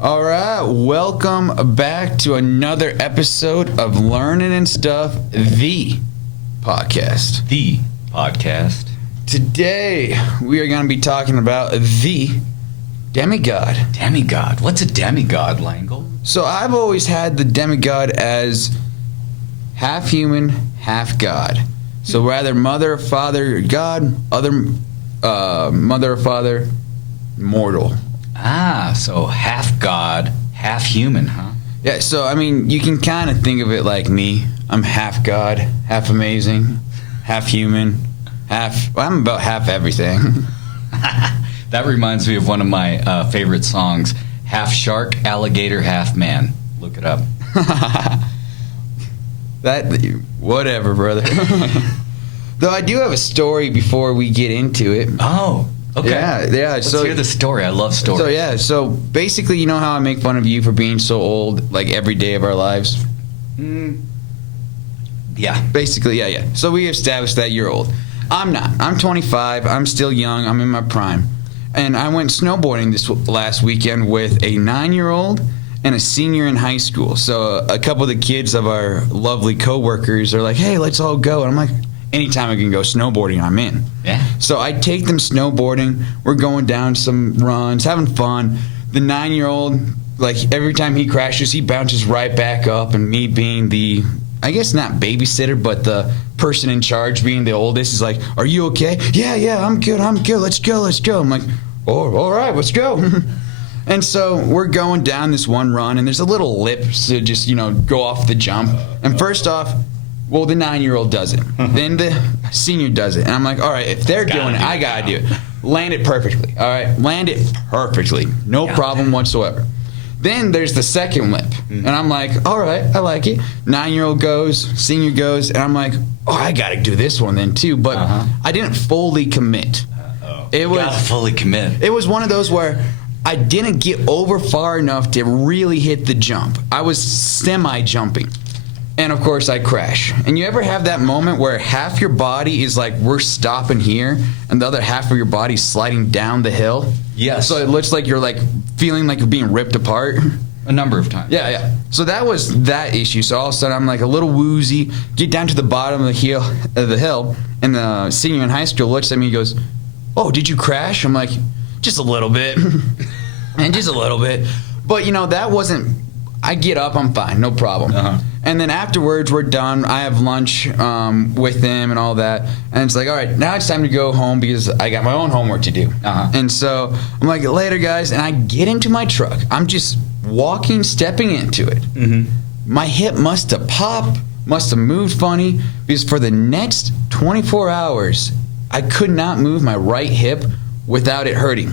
All right, welcome back to another episode of Learnin N Stuff, the podcast. The podcast. Today, we are going to be talking about the Demigod. Demigod. What's a demigod, Langel? So I've always had the Demigod as half human, half god. So rather mother, father, god, other mother, father, mortal. Ah, so half god, half human, huh? Yeah, so I mean, you can kind of think of it like me. I'm half god, half amazing, half human, I'm about half everything. That reminds me of one of my favorite songs, Half Shark, Alligator, Half Man. Look it up. Whatever, brother. Though I do have a story before we get into it. Oh, okay. Yeah. Let's hear the story. I love stories. So basically, you know how I make fun of you for being so old, like every day of our lives? Yeah. Basically, yeah. So we established that you're old. I'm not. I'm 25. I'm still young. I'm in my prime. And I went snowboarding this last weekend with a 9-year-old and a senior in high school. So a couple of the kids of our lovely coworkers are like, hey, let's all go. And I'm like, anytime I can go snowboarding, I'm in. Yeah. So I take them snowboarding. We're going down some runs, having fun. The 9-year-old, like every time he crashes, he bounces right back up. And me being the, I guess not babysitter, but the person in charge, being the oldest, is like, are you okay? Yeah, I'm good. Let's go. I'm like, oh, all right, let's go. And so we're going down this one run, and there's a little lip to just, go off the jump. And first off, well, the 9-year-old does it. Then the senior does it. And I'm like, all right, if they're doing it, I got to do it. Land it perfectly. All right, land it perfectly. No problem whatsoever. Then there's the second lip. And I'm like, all right, I like it. 9-year-old goes, senior goes, and I'm like, oh, I got to do this one then too. But I didn't fully commit. You gotta fully commit. It was one of those where I didn't get over far enough to really hit the jump. I was semi-jumping. And, of course, I crash. And you ever have that moment where half your body is like, we're stopping here, and the other half of your body is sliding down the hill? Yes. So it looks like you're, like, feeling like you're being ripped apart? A number of times. Yeah. So that was that issue. So all of a sudden, I'm, like, a little woozy, get down to the bottom of the hill, and the senior in high school looks at me and goes, oh, did you crash? I'm like, just a little bit. And just a little bit. But, that wasn't... I get up, I'm fine, no problem. And then afterwards, we're done. I have lunch with them and all that. And it's like, all right, now it's time to go home because I got my own homework to do. And so I'm like, later, guys. And I get into my truck. I'm just stepping into it. My hip must have popped, must have moved funny, because for the next 24 hours, I could not move my right hip without it hurting.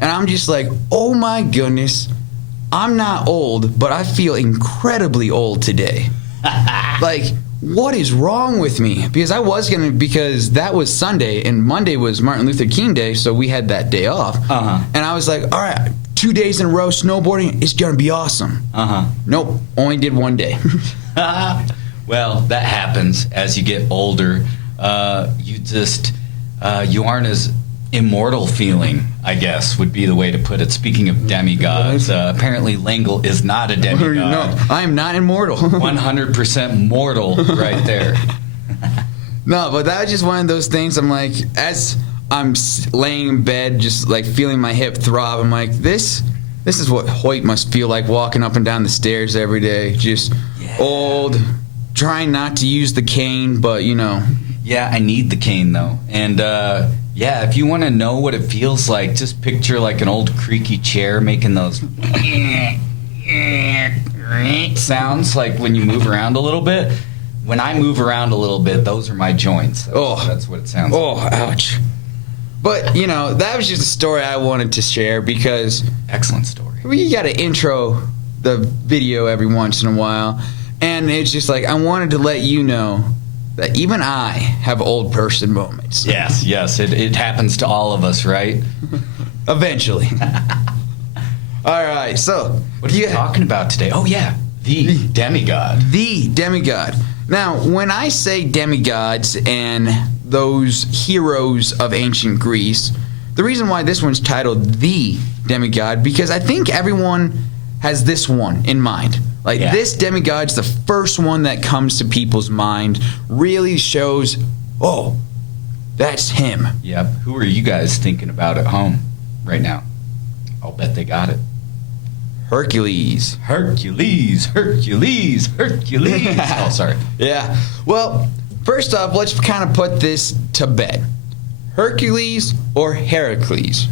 And I'm just like, oh my goodness. I'm not old, but I feel incredibly old today. Like, what is wrong with me? Because because that was Sunday, and Monday was Martin Luther King Day, so we had that day off. And I was like, all right, 2 days in a row snowboarding, it's going to be awesome. Nope, only did 1 day. Well, that happens as you get older. You aren't as immortal feeling, I guess, would be the way to put it. Speaking of demigods, apparently Langel is not a demigod. No, I am not immortal. 100% mortal right there. No, but that was just one of those things. I'm like, as I'm laying in bed, just like feeling my hip throb, I'm like, this is what Hoyt must feel like walking up and down the stairs every day. Just old, trying not to use the cane, but Yeah, I need the cane though. And if you want to know what it feels like, just picture like an old creaky chair making those sounds like when you move around a little bit. When I move around a little bit, those are my joints. That's what it sounds like. Oh, ouch. But, that was just a story I wanted to share because... Excellent story. We got to intro the video every once in a while. And it's just like, I wanted to let you know that even I have old person moments. Yes, it happens to all of us, right? Eventually. All right, so... What are you talking about today? Oh, yeah, the demigod. The demigod. Now, when I say demigods and those heroes of ancient Greece, the reason why this one's titled The Demigod, because I think everyone has this one in mind. Like, Yeah. this demigod's the first one that comes to people's mind, really shows, oh, that's him. Yep. Who are you guys thinking about at home right now? I'll bet they got it. Hercules. Hercules, Hercules, Hercules. Oh, sorry. Yeah. Well, first off, let's kind of put this to bed. Hercules or Heracles?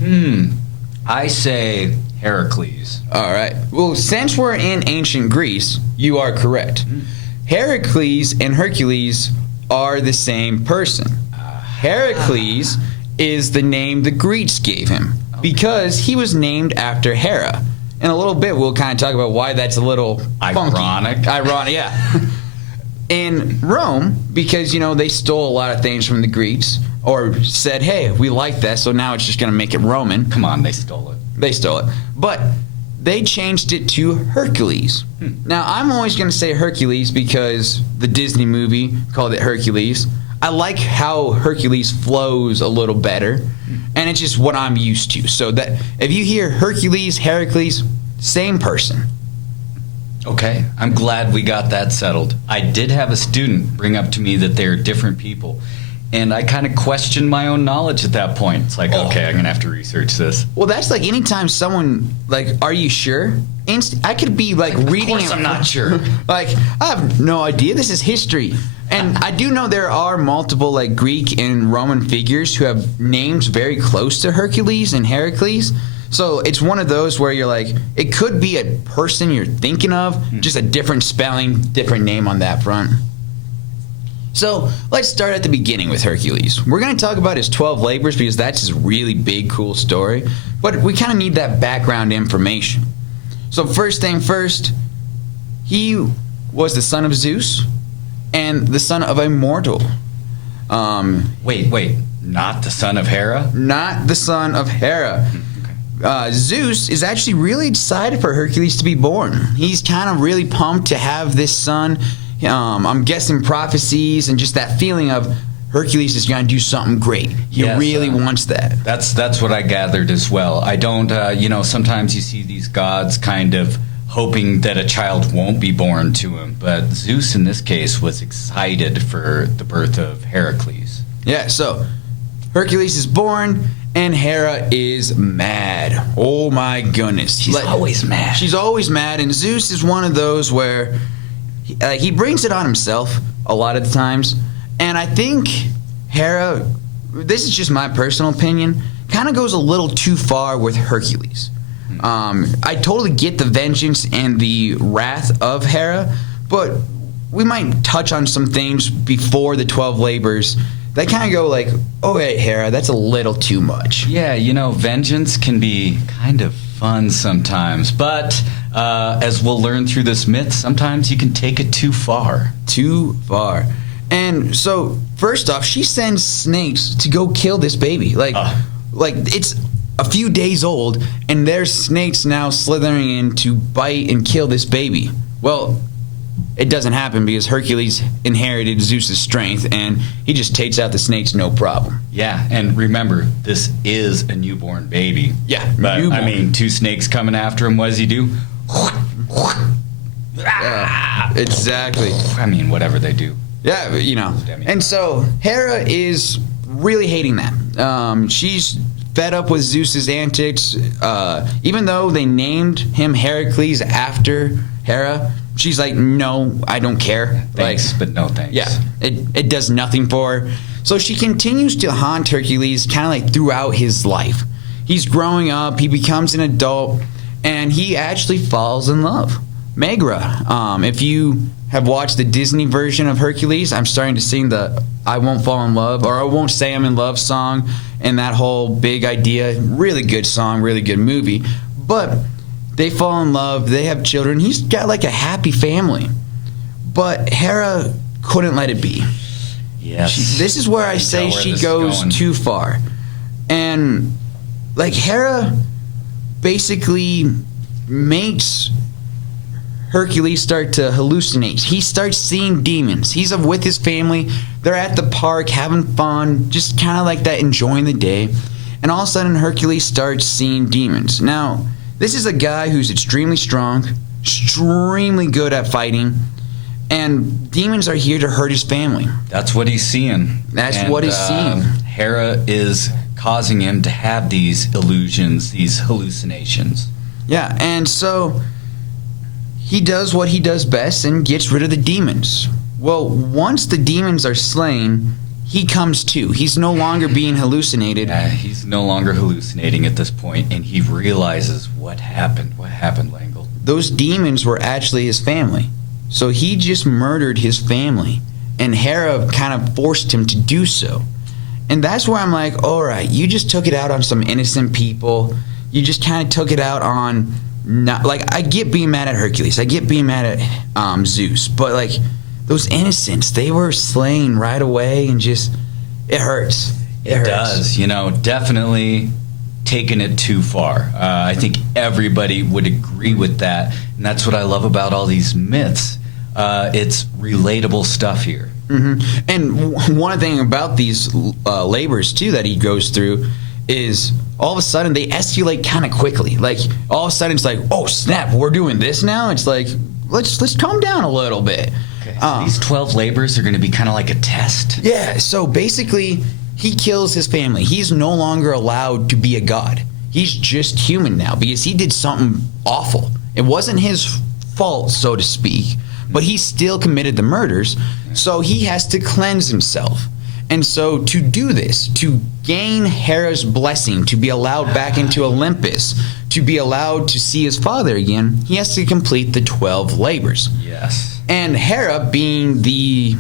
I say Heracles. All right. Well, since we're in ancient Greece, you are correct. Heracles and Hercules are the same person. Heracles is the name the Greeks gave him because he was named after Hera. In a little bit, we'll kind of talk about why that's a little Ironic. funky. Ironic, yeah. In Rome, because, you know, they stole a lot of things from the Greeks or said, hey, we like that, so now it's just going to make it Roman. Come on, they stole it. They stole it. But they changed it to Hercules. Now, I'm always going to say Hercules because the Disney movie called it Hercules. I like how Hercules flows a little better, and it's just what I'm used to. So that if you hear Hercules, Heracles, same person. Okay, I'm glad we got that settled. I did have a student bring up to me that they're different people, and I kind of questioned my own knowledge at that point. It's like, okay, I'm going to have to research this. Well, that's like anytime someone, like, are you sure? I could be, like, reading Of course I'm not sure. Like, I have no idea. This is history. And I do know there are multiple, like, Greek and Roman figures who have names very close to Hercules and Heracles. So it's one of those where you're like, it could be a person you're thinking of, just a different spelling, different name on that front. So let's start at the beginning with Hercules. We're going to talk about his 12 labors because that's his really big, cool story. But we kind of need that background information. So first thing first, he was the son of Zeus and the son of a mortal. Wait, not the son of Hera? Not the son of Hera. Zeus is actually really excited for Hercules to be born. He's kind of really pumped to have this son. I'm guessing prophecies and just that feeling of Hercules is going to do something great. He Yes, really wants that. That's what I gathered as well. I don't, sometimes you see these gods kind of hoping that a child won't be born to him, but Zeus in this case was excited for the birth of Heracles. Yeah, so Hercules is born and Hera is mad. Oh my goodness. She's always mad. She's always mad, and Zeus is one of those where he brings it on himself a lot of the times. And I think Hera, this is just my personal opinion, kind of goes a little too far with Hercules. I totally get the vengeance and the wrath of Hera, but we might touch on some things before the 12 labors that kind of go like, oh, hey, Hera, that's a little too much. Yeah, vengeance can be kind of fun sometimes, but as we'll learn through this myth, sometimes you can take it too far. Too far. And so, first off, she sends snakes to go kill this baby. Like it's a few days old, and there's snakes now slithering in to bite and kill this baby. Well, it doesn't happen because Hercules inherited Zeus's strength, and he just takes out the snakes no problem. Yeah, and remember, this is a newborn baby. Yeah, but newborn. I mean, 2 snakes coming after him, what does he do? Exactly. I mean, whatever they do. Yeah, And so Hera is really hating that. She's fed up with Zeus's antics. Even though they named him Heracles after Hera, she's like, no, I don't care. Thanks, but no thanks. Yeah, it does nothing for her. So she continues to haunt Hercules kind of like throughout his life. He's growing up, he becomes an adult, and he actually falls in love. Megra, if you have watched the Disney version of Hercules, I'm starting to sing the I Won't Fall in Love, or I Won't Say I'm in Love song, and that whole big idea. Really good song, really good movie. But they fall in love, they have children. He's got like a happy family. But Hera couldn't let it be. Yes. This is where I say she goes too far. And like Hera basically makes Hercules start to hallucinate. He starts seeing demons. He's with his family. They're at the park having fun, just kind of like that, enjoying the day. And all of a sudden, Hercules starts seeing demons. Now, This is a guy who's extremely strong, extremely good at fighting, and demons are here to hurt his family. That's what he's seeing. That's what he's seeing. Hera is causing him to have these illusions, these hallucinations. Yeah, and so he does what he does best and gets rid of the demons. Well, once the demons are slain, he comes to. He's no longer being hallucinated. He's no longer hallucinating at this point, and he realizes what happened. What happened, Langel? Those demons were actually his family. So he just murdered his family, and Hera kind of forced him to do so. And that's where I'm like, all right, you just took it out on some innocent people. You just kind of took it out on, not like, I get being mad at Hercules. I get being mad at Zeus. But, like, those innocents, they were slain right away, and just, it hurts. It hurts. Does. You know, definitely taken it too far. I think everybody would agree with that. And that's what I love about all these myths. It's relatable stuff here. Mm-hmm. And one thing about these labors, too, that he goes through is all of a sudden they escalate kind of quickly. Like, all of a sudden it's like, oh, snap, we're doing this now? It's like, let's calm down a little bit. Okay, so these 12 labors are going to be kind of like a test. Yeah, so basically he kills his family. He's no longer allowed to be a god. He's just human now because he did something awful. It wasn't his fault, so to speak, but he still committed the murders, so he has to cleanse himself. And so to do this, to gain Hera's blessing, to be allowed back into Olympus, to be allowed to see his father again, he has to complete the 12 labors. Yes. And Hera, being the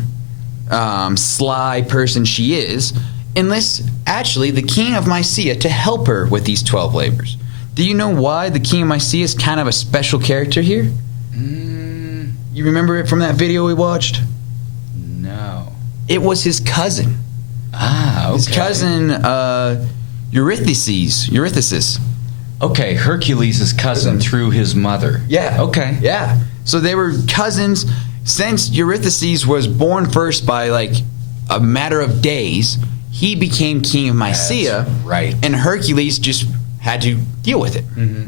sly person she is, enlists actually the king of Mycenae to help her with these 12 labors. Do you know why the king of Mycenae is kind of a special character here? You remember it from that video we watched? No. It was his cousin. Ah, okay. His cousin, Eurystheus. Okay, Hercules' cousin through his mother. Yeah. Okay. Yeah. So they were cousins. Since Eurystheus was born first by, like, a matter of days, he became king of Mycenae. That's right. And Hercules just had to deal with it. Mm-hmm.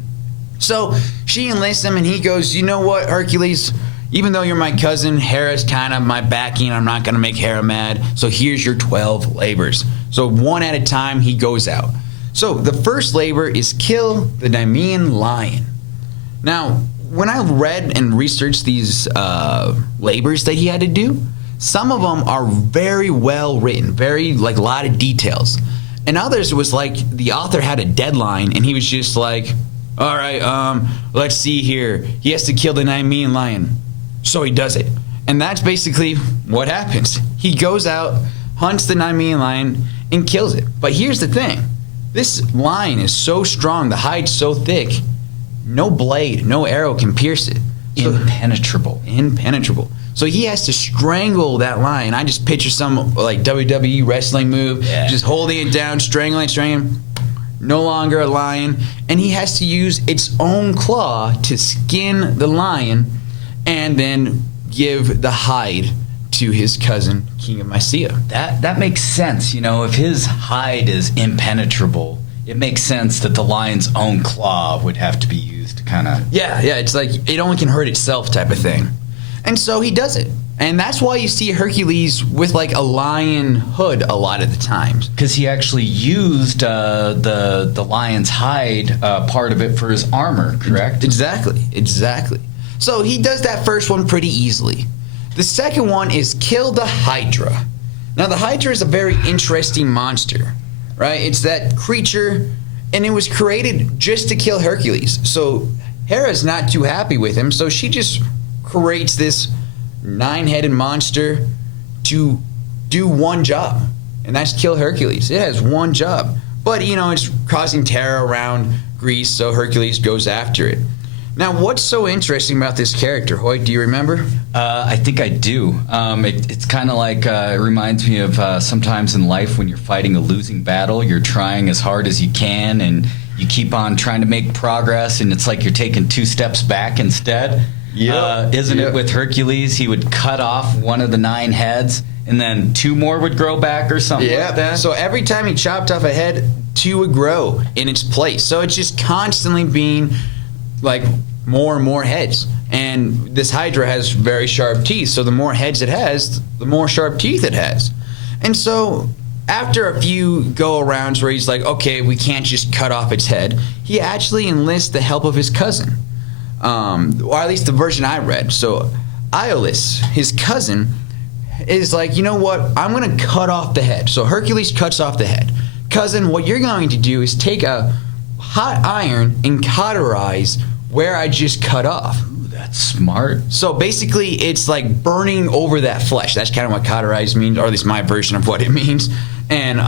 So she enlists him, and he goes, you know what, Hercules? Even though you're my cousin, Hera's kind of my backing. I'm not going to make Hera mad. So here's your 12 labors. So one at a time, he goes out. So the first labor is kill the Nemean lion. Now, when I read and researched these labors that he had to do, some of them are very well written, very, like, a lot of details. And others was like the author had a deadline, and he was just like, all right, let's see here. He has to kill the Nemean lion. So he does it. And that's basically what happens. He goes out, hunts the Nemean lion, and kills it. But here's the thing. This lion is so strong, the hide's so thick, no blade, no arrow can pierce it. So, impenetrable. So he has to strangle that lion. I just picture some, like, WWE wrestling move, just holding it down, strangling, no longer a lion. And he has to use its own claw to skin the lion and then give the hide to his cousin, King of Mycenae. That makes sense. You know, if his hide is impenetrable, it makes sense that the lion's own claw would have to be used to kind of... Yeah, it's like it only can hurt itself type of thing. And so he does it. And that's why you see Hercules with, like, a lion hood a lot of the times. Because he actually used the lion's hide, part of it, for his armor, correct? Exactly. So he does that first one pretty easily. The second one is kill the Hydra. Now, the Hydra is a very interesting monster, right? It's that creature, and it was created just to kill Hercules. So Hera's not too happy with him, so she just creates this 9-headed monster to do one job, and that's kill Hercules. It has one job. But, you know, it's causing terror around Greece, so Hercules goes after it. Now, what's so interesting about this character, Hoyt? Do you remember? I think I do. It's kind of like, it reminds me of sometimes in life when you're fighting a losing battle, you're trying as hard as you can, and you keep on trying to make progress, and it's like you're taking 2 steps back instead. Isn't it with Hercules? He would cut off one of the 9 heads, and then 2 more would grow back or something like that? So every time he chopped off a head, 2 would grow in its place. So it's just constantly being like more and more heads. And this Hydra has very sharp teeth, so the more heads it has, the more sharp teeth it has. And so after a few go-arounds where he's like, okay, we can't just cut off its head, he actually enlists the help of his cousin. Or at least the version I read. So Iolaus, his cousin, is like, you know what, I'm going to cut off the head. So Hercules cuts off the head. Cousin, what you're going to do is take a hot iron and cauterize where I just cut off. That's smart. So basically, it's like burning over that flesh. That's kind of what cauterize means, or at least my version of what it means. And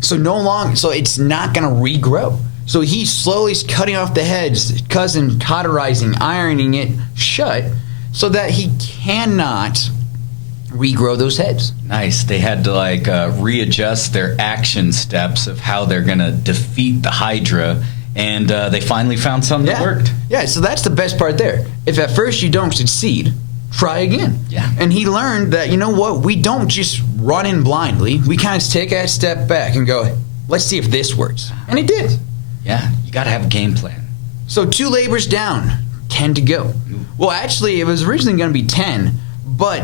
so it's not going to regrow. So he's slowly cutting off the head's cousin, cauterizing, ironing it shut, so that he cannot regrow those heads. Nice. They had to like readjust their action steps of how they're going to defeat the Hydra. And they finally found something that worked. Yeah, so that's the best part there. If at first you don't succeed, try again. Yeah. And he learned that, you know what, we don't just run in blindly. We kind of take a step back and go, let's see if this works. And it did. Yeah, you got to have a game plan. So 2 labors down, 10 to go. Well, actually, it was originally going to be 10, but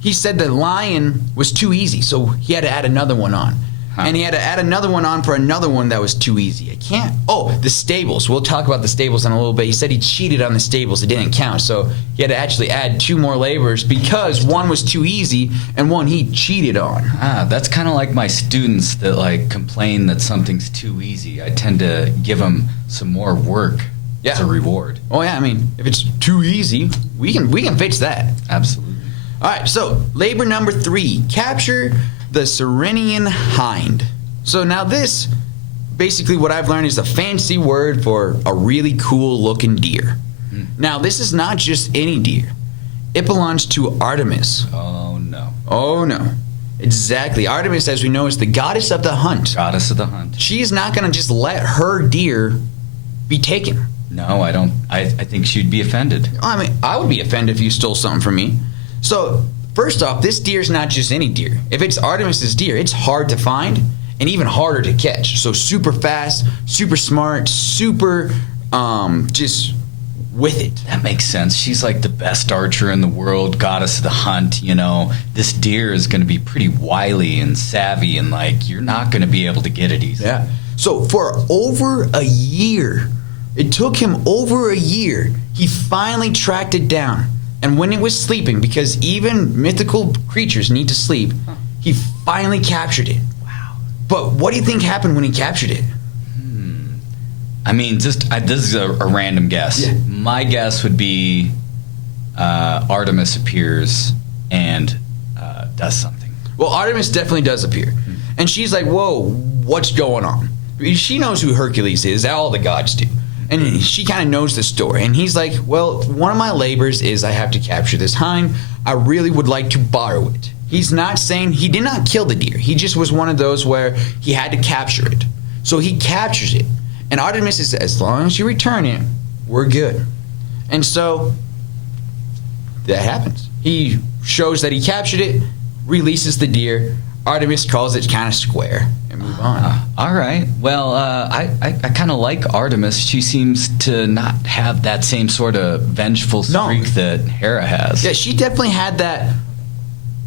he said the lion was too easy, so he had to add another one on. And he had to add another one on for another one that was too easy. I can't. Oh, the stables. We'll talk about the stables in a little bit. He said he cheated on the stables. It didn't count. So he had to actually add 2 more labors because one was too easy and one he cheated on. That's kind of like my students that like complain that something's too easy. I tend to give them some more work as a reward. Oh, yeah. I mean, if it's too easy, we can fix that. Absolutely. All right. So labor number 3, capture the Serenian Hind. So now this, basically what I've learned is a fancy word for a really cool looking deer. Now this is not just any deer. It belongs to Artemis. Oh no. Oh no. Exactly. Artemis, as we know, is the goddess of the hunt. Goddess of the hunt. She's not going to just let her deer be taken. No, I don't. I think she'd be offended. I mean, I would be offended if you stole something from me. So first off, this deer's not just any deer. If it's Artemis's deer, it's hard to find and even harder to catch. So super fast, super smart, super just with it. That makes sense. She's like the best archer in the world, goddess of the hunt. You know, this deer is going to be pretty wily and savvy, and like you're not going to be able to get it easy. Yeah. So for over a year, it took him over a year, he finally tracked it down. And when it was sleeping, because even mythical creatures need to sleep, he finally captured it. Wow. But what do you think happened when he captured it? I mean, this is a random guess. Yeah. My guess would be Artemis appears and does something. Well, Artemis definitely does appear. And she's like, whoa, what's going on? She knows who Hercules is. All the gods do. And she kind of knows the story. And he's like, well, one of my labors is I have to capture this hind. I really would like to borrow it. He's not saying, he did not kill the deer. He just was one of those where he had to capture it. So he captures it. And Artemis says, as long as you return it, we're good. And so that happens. He shows that he captured it, releases the deer. Artemis calls it kind of square and move on. All right. Well, I kind of like Artemis. She seems to not have that same sort of vengeful streak that Hera has. Yeah, she definitely had that,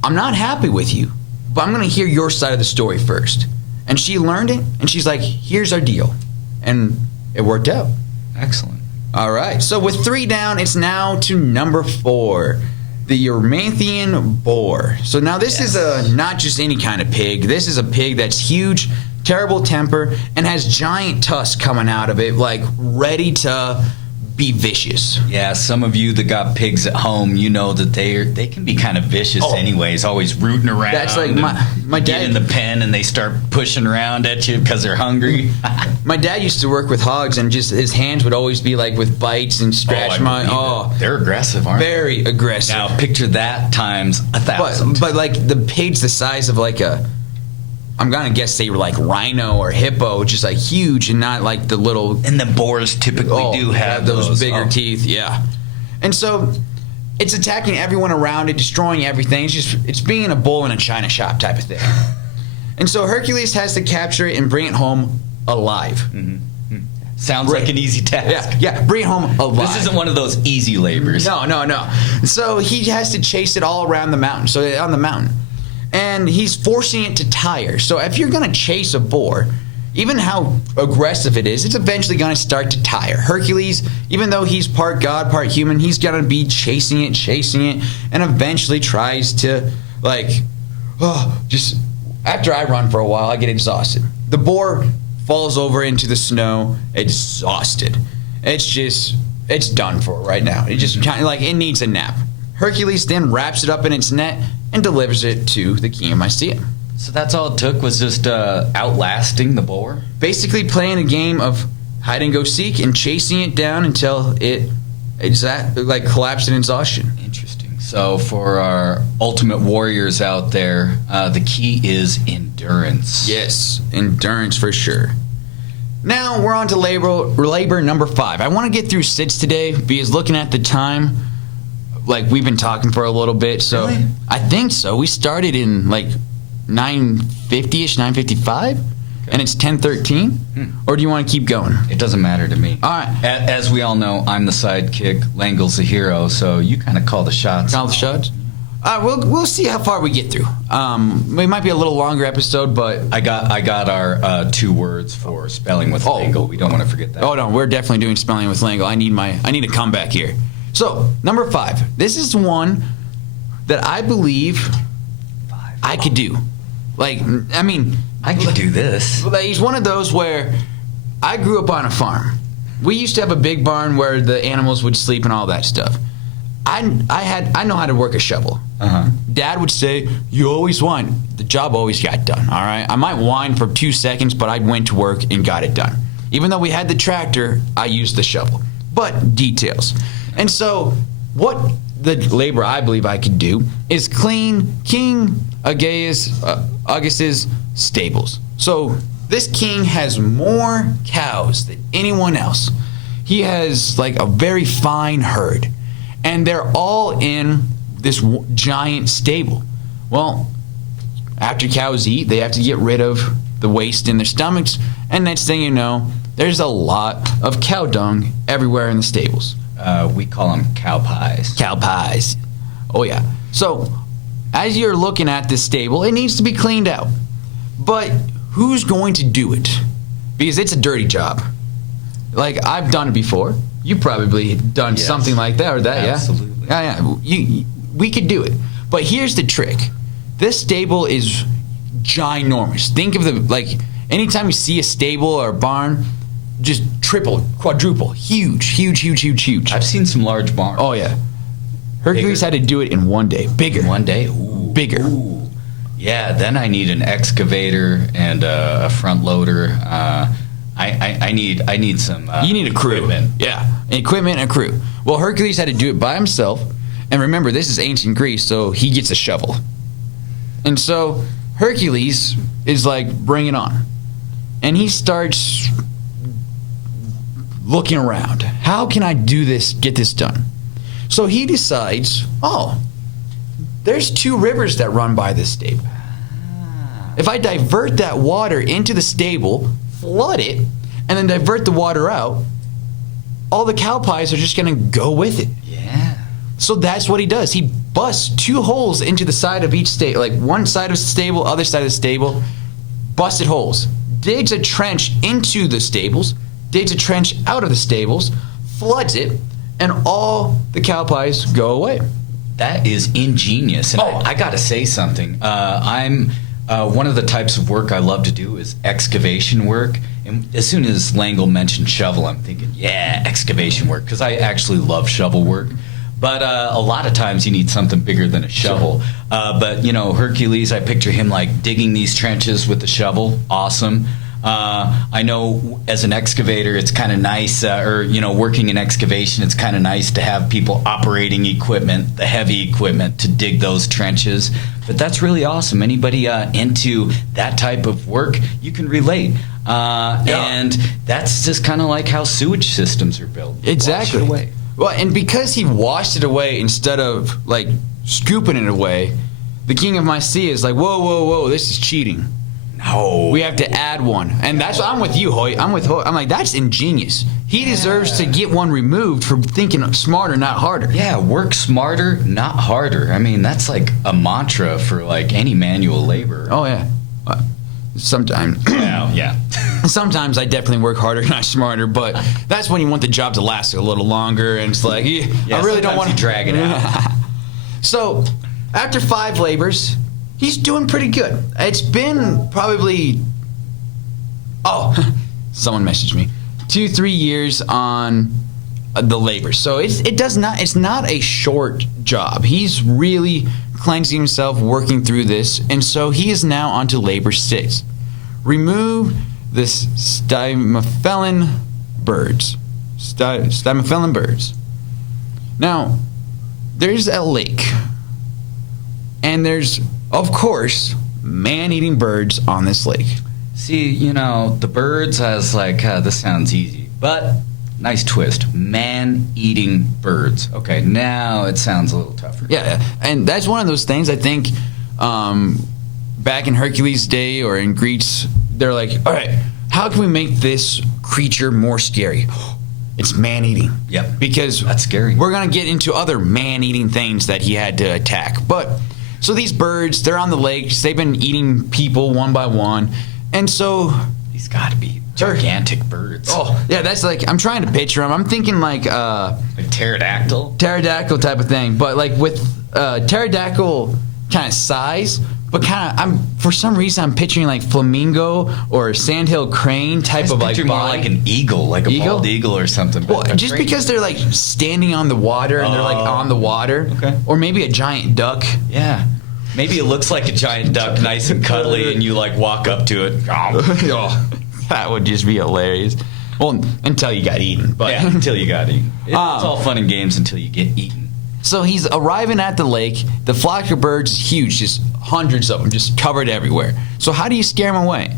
I'm not happy with you, but I'm going to hear your side of the story first. And she learned it, and she's like, here's our deal. And it worked out. Excellent. All right. So with 3 down, it's now to number 4. The Uranthian Boar. So now this is not just any kind of pig. This is a pig that's huge, terrible temper, and has giant tusks coming out of it, like ready to be vicious. Yeah, some of you that got pigs at home, you know that they can be kind of vicious anyways, always rooting around. That's like my dad get in the pen and they start pushing around at you because they're hungry. My dad used to work with hogs, and just his hands would always be like with bites and scratch they're aggressive, aren't they? Very aggressive. Now picture that times 1,000. But like the pig's the size of like a, I'm gonna guess they were like rhino or hippo, just like huge and not like the little. And the boars typically do have those bigger teeth, yeah. And so it's attacking everyone around it, destroying everything. It's being a bull in a china shop type of thing. And so Hercules has to capture it and bring it home alive. Sounds like an easy task. Yeah, bring it home alive. This isn't one of those easy labors. No. So he has to chase it all around the mountain. So on the mountain. And he's forcing it to tire. So if you're going to chase a boar, even how aggressive it is, it's eventually going to start to tire. Hercules, even though he's part god, part human, he's going to be chasing it, and eventually tries to, just after I run for a while, I get exhausted. The boar falls over into the snow, exhausted. It's done for right now. It just kind of it needs a nap. Hercules then wraps it up in its net and delivers it to the king of Mycenae. So that's all it took, was just outlasting the boar? Basically playing a game of hide and go seek and chasing it down until it collapsed in exhaustion. Interesting. So for our ultimate warriors out there, the key is endurance. Yes, endurance for sure. Now we're on to labor number 5. I want to get through 6 today because looking at the time, we've been talking for a little bit. So really? I think so. We started in 9:50ish, 9:55, and it's 10:13. Or do you want to keep going? It doesn't matter to me. All right. As we all know, I'm the sidekick. Langel's the hero, so you kind of call the shots. Call the shots? We'll see how far we get through. It might be a little longer episode, but I got our 2 words for spelling with Langel. We don't want to forget that. Oh no, we're definitely doing spelling with Langel. I need a comeback here. So number 5. This is one that I believe I could do. I could do this. He's one of those where I grew up on a farm. We used to have a big barn where the animals would sleep and all that stuff. I know how to work a shovel. Dad would say, "You always whine." The job always got done. All right. I might whine for 2 seconds, but I went to work and got it done. Even though we had the tractor, I used the shovel. But details. And so, what the labor I believe I could do is clean King Augustus' stables. So this king has more cows than anyone else. He has a very fine herd, and they're all in this giant stable. Well, after cows eat, they have to get rid of the waste in their stomachs, and next thing you know, there's a lot of cow dung everywhere in the stables. We call them cow pies. Cow pies. Oh, yeah. So, as you're looking at this stable, it needs to be cleaned out. But who's going to do it? Because it's a dirty job. I've done it before. You've probably done something like that or that, Absolutely. Yeah. We could do it. But here's the trick. This stable is ginormous. Think of anytime you see a stable or a barn, just triple, quadruple, huge. I've seen some large barns. Oh, yeah. Hercules had to do it in one day. Bigger. In one day? Ooh. Bigger. Ooh. Yeah, then I need an excavator and a front loader. I need some you need a crew. Equipment. Yeah, equipment and a crew. Well, Hercules had to do it by himself. And remember, this is ancient Greece, so he gets a shovel. And so Hercules is bring it on. And he starts looking around. How can I do this, get this done? So he decides, there's 2 rivers that run by this stable. If I divert that water into the stable, flood it, and then divert the water out, all the cow pies are just going to go with it. Yeah. So that's what he does. He busts 2 holes into the side of each stable, one side of the stable, other side of the stable, busted holes, digs a trench into the stables, digs a trench out of the stables, floods it, and all the cow pies go away. That is ingenious. And I got to say something. I'm one of the types of work I love to do is excavation work. And as soon as Langel mentioned shovel, I'm thinking, yeah, excavation work, because I actually love shovel work. But a lot of times you need something bigger than a shovel. Sure. But, Hercules, I picture him digging these trenches with the shovel. Awesome. I know as an excavator, it's kind of nice, working in excavation, it's kind of nice to have people operating equipment, the heavy equipment, to dig those trenches. But that's really awesome. Anybody into that type of work, you can relate. And that's just kind of like how sewage systems are built. Exactly. Wash it away. Well, and because he washed it away instead of scooping it away, the king of Mycenae is whoa, this is cheating. No. We have to add one. And that's what I'm with you, Hoyt. I'm like, that's ingenious. He deserves to get one removed for thinking smarter, not harder. Yeah, work smarter, not harder. I mean, that's like a mantra for like any manual labor. Oh, yeah. Sometimes. Well, yeah. Sometimes I definitely work harder, not smarter, but that's when you want the job to last a little longer, and it's like, I really don't want to drag it out. So, after 5 labors, he's doing pretty good. It's been probably, someone messaged me, 2-3 years on the labor. So it's not a short job. He's really cleansing himself, working through this, and so he is now onto labor 6. Remove the stymophilin birds. Stymophilin birds. Now, there's a lake, and there's, of course, man-eating birds on this lake. See, the birds, I was like, this sounds easy, but nice twist. Man-eating birds. Okay, now it sounds a little tougher. Yeah, and that's one of those things I think back in Hercules' day or in Greece, they're like, all right, how can we make this creature more scary? It's man-eating. Yep. Because that's scary. We're going to get into other man-eating things that he had to attack. But, so these birds, they're on the lakes. They've been eating people one by one. And so... These got to be gigantic birds. Oh, yeah, that's like, I'm trying to picture them. I'm thinking like... like pterodactyl? Pterodactyl type of thing. But like with pterodactyl kind of size... But for some reason, I'm picturing like flamingo or sandhill crane type of like body. More like an eagle, like a bald eagle or something. Well, just because they're like standing on the water and they're like on the water. Okay. Or maybe a giant duck. Yeah. Maybe it looks like a giant duck, nice and cuddly, and you like walk up to it. Oh, that would just be hilarious. Well, until you got eaten. But yeah, until you got eaten. It's all fun and games until you get eaten. So he's arriving at the lake. The flock of birds is huge, just hundreds of them, just covered everywhere. So how do you scare them away?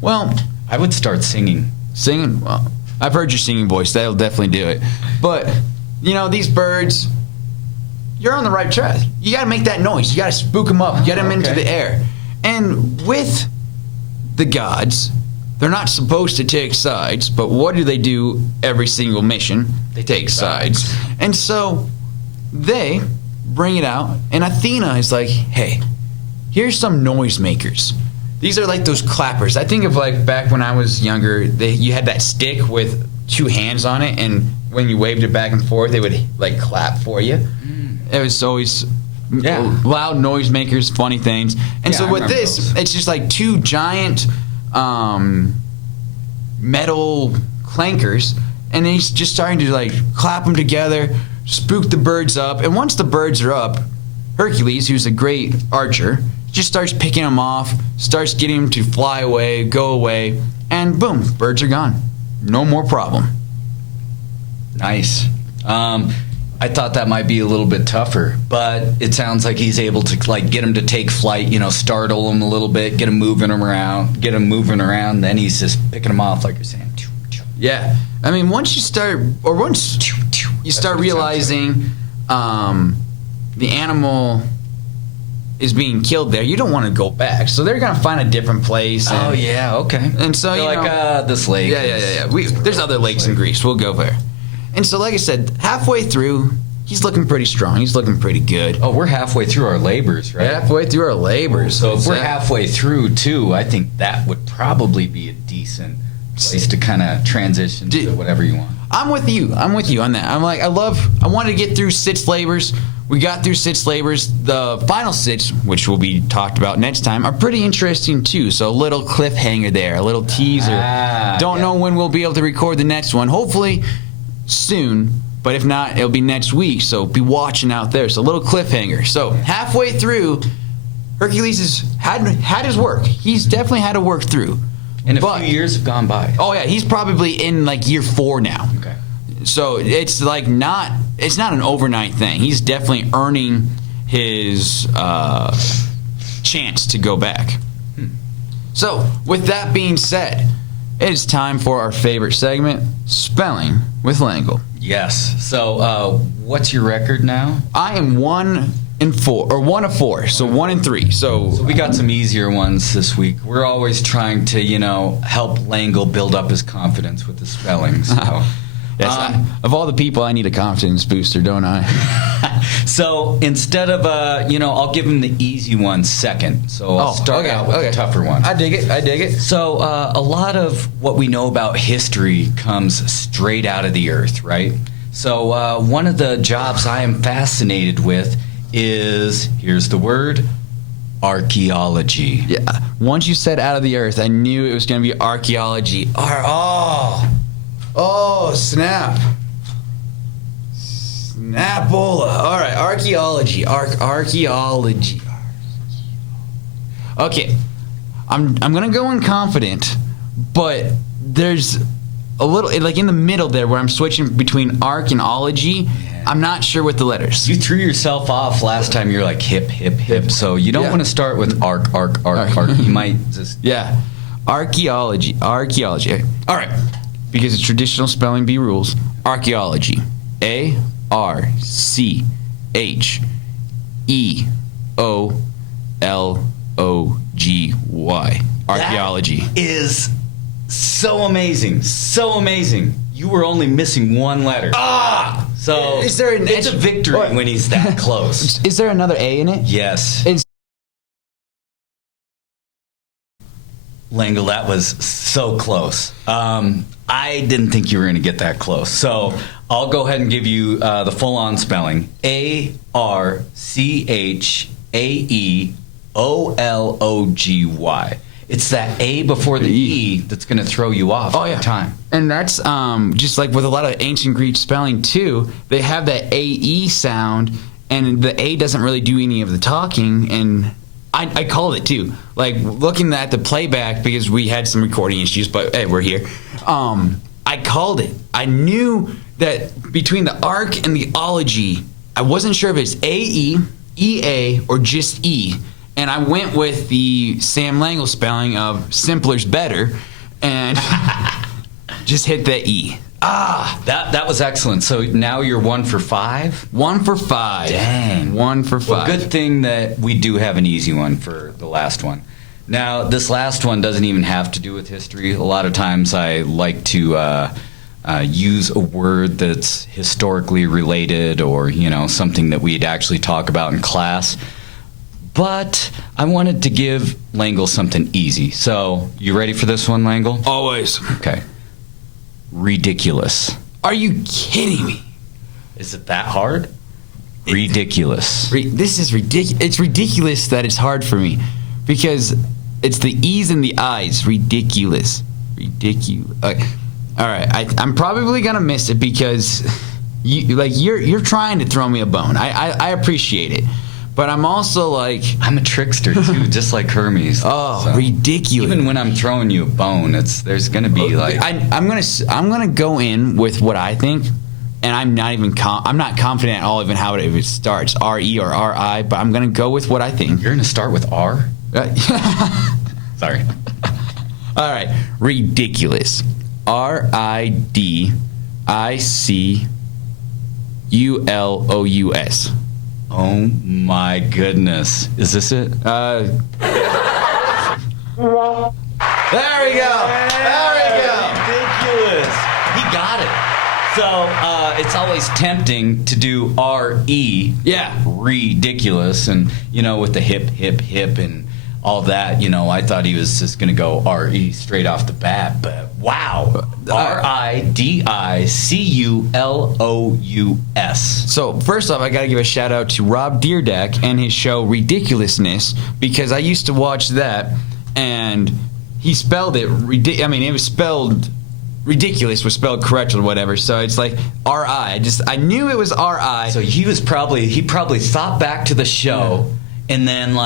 Well, I would start singing. Singing? Well, I've heard your singing voice. That'll definitely do it. But, these birds, you're on the right track. You got to make that noise. You got to spook them up. Get them into the air. And with the gods, they're not supposed to take sides, but what do they do every single mission? They take sides. And so... they bring it out, and Athena is like, hey, here's some noisemakers. These are like those clappers. I think of like back when I was younger, you had that stick with 2 hands on it, and when you waved it back and forth, they would like clap for you. It was always loud noisemakers, funny things. And so with this, it's just like 2 giant metal clankers, and he's just starting to like clap them together, spook the birds up, and once the birds are up, Hercules, who's a great archer, just starts picking them off, starts getting them to fly away, go away, and boom, birds are gone. No more problem. Nice. I thought that might be a little bit tougher, but it sounds like he's able to like get them to take flight, startle them a little bit, get them moving around, then he's just picking them off like you're saying. Yeah. I mean, once you start realizing the animal is being killed there, you don't want to go back. So they're going to find a different place. Oh, yeah, okay. And so, this lake. Yeah. There's other lakes in Greece. We'll go there. And so, like I said, halfway through, he's looking pretty strong. He's looking pretty good. Oh, we're halfway through our labors, right? Halfway through our labors. So if we're halfway through, too, I think that would probably be a decent place to kind of transition to whatever you want. I'm with you on that. I'm like, I wanted to get through 6 labors. We got through 6 labors. The final 6, which will be talked about next time, are pretty interesting too. So a little cliffhanger there, a little teaser. Don't know when we'll be able to record the next one. Hopefully soon, but if not, it'll be next week. So be watching out there. So a little cliffhanger. So halfway through, Hercules has had his work. He's definitely had to work through. And a few years have gone by. Oh yeah, he's probably in like year 4 now. Okay. So it's like not an overnight thing. He's definitely earning his chance to go back. So with that being said, it is time for our favorite segment, Spelling with Langel. Yes. So what's your record now? I am 1 and 4, or 1 of 4. So 1 and 3. So we got some easier ones this week. We're always trying to, help Langel build up his confidence with the spelling. So, yes, of all the people, I need a confidence booster, don't I? So instead of, I'll give him the easy one second. So I'll start out with the tougher one. I dig it. So a lot of what we know about history comes straight out of the earth, right? So one of the jobs I am fascinated with is, here's the word, archaeology. Yeah. Once you said out of the earth, I knew it was going to be archaeology. Oh, snap. Snapola. All right, archaeology. Archaeology. Okay. I'm going to go in confident, but there's a little, like in the middle there where I'm switching between arc and ology. I'm not sure with the letters. You threw yourself off last time. You're like hip, hip, hip. So you don't want to start with arc. You might just... Yeah. Archaeology. All right. Because of traditional spelling bee rules, archaeology. A-R-C-H-E-O-L-O-G-Y. Archaeology. That is so amazing. So amazing. You were only missing one letter. So is there it's a victory when he's that close. Is there another A in it? Yes. Langel, that was so close. I didn't think you were going to get that close. So I'll go ahead and give you the full-on spelling. A-R-C-H-A-E-O-L-O-G-Y. It's that A before the E that's going to throw you off every time. And that's just like with a lot of ancient Greek spelling, too. They have that A-E sound, and the A doesn't really do any of the talking, and I called it, too. Like, looking at the playback, because we had some recording issues, but hey, we're here. I called it. I knew that between the arc and the ology, I wasn't sure if it's A-E, E-A, or just E. And I went with the Sam Langel spelling of simpler's better, and just hit the E. That was excellent. So now you're 1 for 5? 1 for 5. Dang. 1 for 5. Well, good thing that we do have an easy one for the last one. Now, this last one doesn't even have to do with history. A lot of times I like to use a word that's historically related, or, something that we'd actually talk about in class. But I wanted to give Langel something easy. So, you ready for this one, Langel? Always. Okay. Ridiculous. Are you kidding me? Is it that hard? Ridiculous. This is ridiculous. It's ridiculous that it's hard for me, because it's the E's and the I's. Ridiculous. Okay. All right. I'm probably gonna miss it because you're trying to throw me a bone. I appreciate it. But I'm also like... I'm a trickster, too, just like Hermes. So, ridiculous. Even when I'm throwing you a bone, there's going to be like... I'm gonna go in with what I think, and I'm not even... I'm not confident at all even how it starts. R-E or R-I, but I'm going to go with what I think. You're going to start with R? Sorry. All right. Ridiculous. R-I-D-I-C-U-L-O-U-S. Oh my goodness. Is this it? There we go. Ridiculous. He got it. So it's always tempting to do R-E. Yeah. Ridiculous. And, with the hip, hip, hip and all that, I thought he was just going to go R-E straight off the bat. But wow. R-I-D-I-C-U-L-O-U-S. So first off, I got to give a shout out to Rob Deerdeck and his show Ridiculousness, because I used to watch that, and he spelled it. It was spelled... Ridiculous was spelled correct or whatever, so it's like R-I. I knew it was R-I. So he probably thought back to the show, and then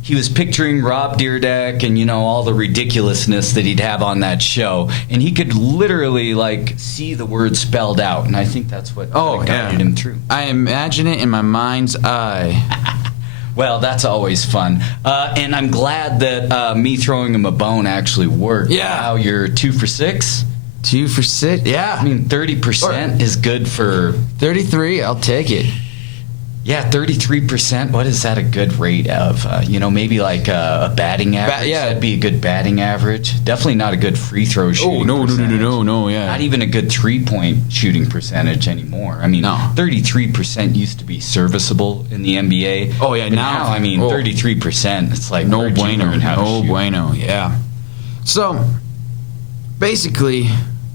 he was picturing Rob Deerdeck and all the ridiculousness that he'd have on that show, and he could literally see the word spelled out, and I think that's what guided him through. I imagine it in my mind's eye. Well, that's always fun, and I'm glad that me throwing him a bone actually worked. Yeah. Now you're 2 for 6. 2 for 6, yeah. 30% is good for... 33, I'll take it. Yeah, 33%. What is that a good rate of? Maybe like a batting average. Yeah, that'd be a good batting average. Definitely not a good free throw shooting. No. Yeah, not even a good 3-point shooting percentage anymore. I mean, 33% used to be serviceable in the NBA. Oh yeah, but now 33%. It's like no bueno, no bueno. Yeah. So basically,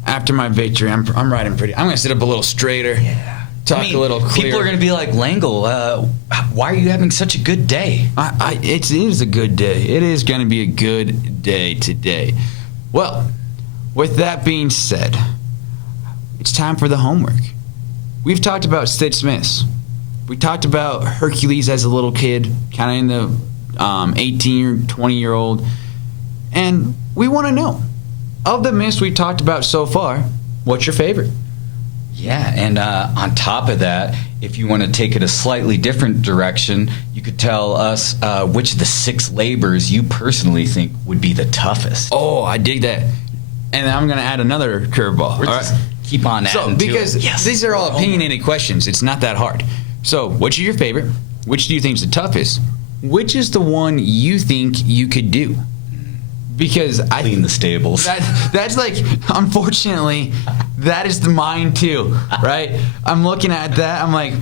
after my victory, I'm riding pretty. I'm gonna sit up a little straighter. Yeah. Talk a little clearer. People are going to be like, Langel, why are you having such a good day? It is a good day. It is going to be a good day today. Well, with that being said, it's time for the homework. We've talked about Stitch Smiths. We talked about Hercules as a little kid, kind of in the 18 or 20-year-old. And we want to know, of the myths we've talked about so far, what's your favorite? Yeah, and on top of that, if you want to take it a slightly different direction, you could tell us which of the 6 labors you personally think would be the toughest. Oh, I dig that. And I'm going to add another curveball. All right. Keep on adding to it. Because these are all opinionated questions. It's not that hard. So, which is your favorite? Which do you think is the toughest? Which is the one you think you could do? Because I clean the stables. That's like, unfortunately, that is mine too, right? I'm looking at that. I'm like,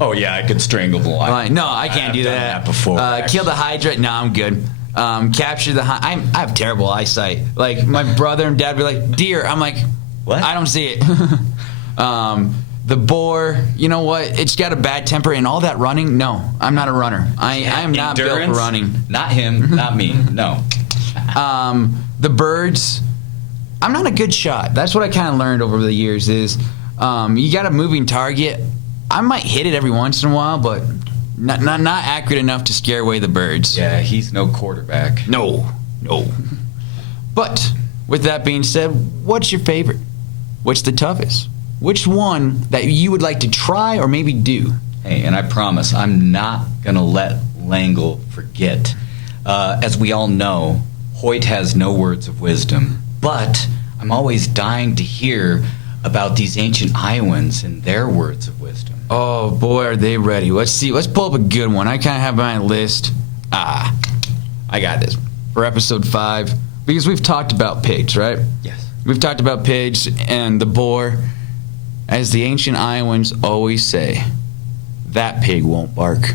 oh yeah, I could strangle the lion. No, I can't do that. Before. Kill the Hydra. No, I'm good. Capture the. I have terrible eyesight. Like my brother and dad be like, deer. I'm like, what? I don't see it. The boar, you know what? It's got a bad temper and all that running. No, I'm not a runner. I am not built for running. Not him, not me. No. The birds, I'm not a good shot. That's what I kind of learned over the years is you got a moving target. I might hit it every once in a while, but not accurate enough to scare away the birds. Yeah, he's no quarterback. No. But with that being said, what's your favorite? What's the toughest? Which one that you would like to try or maybe do? Hey, and I promise I'm not going to let Langel forget. As we all know, Hoyt has no words of wisdom, but I'm always dying to hear about these ancient Iowans and their words of wisdom. Oh, boy, are they ready. Let's see. Let's pull up a good one. I kind of have my list. I got this. For episode 5, because we've talked about pigs, right? Yes. We've talked about pigs and the boar. As the ancient Iowans always say, that pig won't bark.